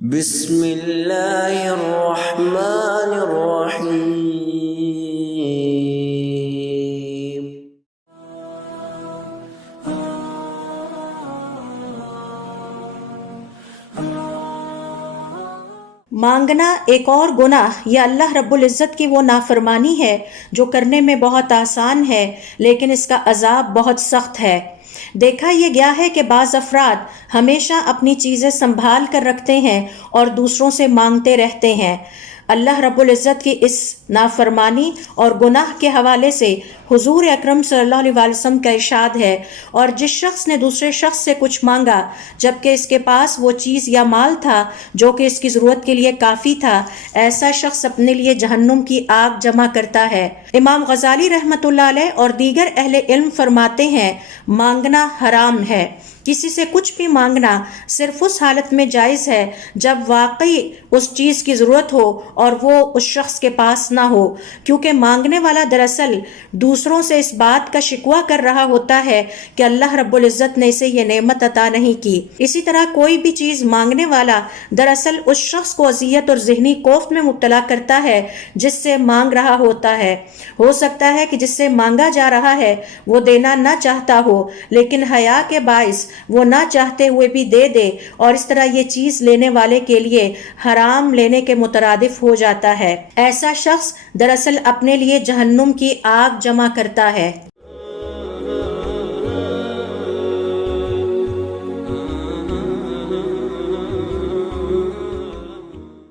بسم اللہ الرحمن الرحیم۔ مانگنا ایک اور گناہ یا اللہ رب العزت کی وہ نافرمانی ہے جو کرنے میں بہت آسان ہے لیکن اس کا عذاب بہت سخت ہے۔ دیکھا یہ گیا ہے کہ بعض افراد ہمیشہ اپنی چیزیں سنبھال کر رکھتے ہیں اور دوسروں سے مانگتے رہتے ہیں۔ اللہ رب العزت کی اس نافرمانی اور گناہ کے حوالے سے حضور اکرم صلی اللہ علیہ وسلم کا ارشاد ہے، اور جس شخص نے دوسرے شخص سے کچھ مانگا جبکہ اس کے پاس وہ چیز یا مال تھا جو کہ اس کی ضرورت کے لیے کافی تھا، ایسا شخص اپنے لیے جہنم کی آگ جمع کرتا ہے۔ امام غزالی رحمۃ اللہ علیہ اور دیگر اہل علم فرماتے ہیں مانگنا حرام ہے۔ کسی سے کچھ بھی مانگنا صرف اس حالت میں جائز ہے جب واقعی اس چیز کی ضرورت ہو اور وہ اس شخص کے پاس نہ ہو، کیونکہ مانگنے والا دراصل دوسروں سے اس بات کا شکوہ کر رہا ہوتا ہے کہ اللہ رب العزت نے اسے یہ نعمت عطا نہیں کی۔ اسی طرح کوئی بھی چیز مانگنے والا دراصل اس شخص کو اذیت اور ذہنی کوفت میں مبتلا کرتا ہے جس سے مانگ رہا ہوتا ہے۔ ہو سکتا ہے کہ جس سے مانگا جا رہا ہے وہ دینا نہ چاہتا ہو، لیکن حیا کے باعث وہ نہ چاہتے ہوئے بھی دے دے، اور اس طرح یہ چیز لینے والے کے لیے حرام لینے کے مترادف ہو جاتا ہے۔ ایسا شخص دراصل اپنے لیے جہنم کی آگ جمع کرتا ہے۔